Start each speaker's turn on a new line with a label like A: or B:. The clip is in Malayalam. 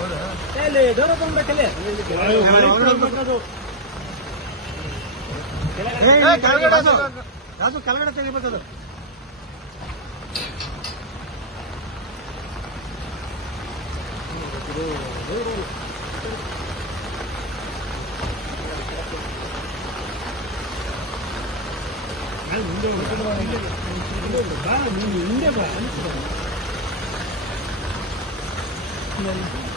A: ರಾಜು ಕೆಳಗಡೆ ತೆಗಿ ಬರ್ತದ
B: ಬಾ ನೀನು ಹಿಂದೆ ಬಾ ಅನ್ಸ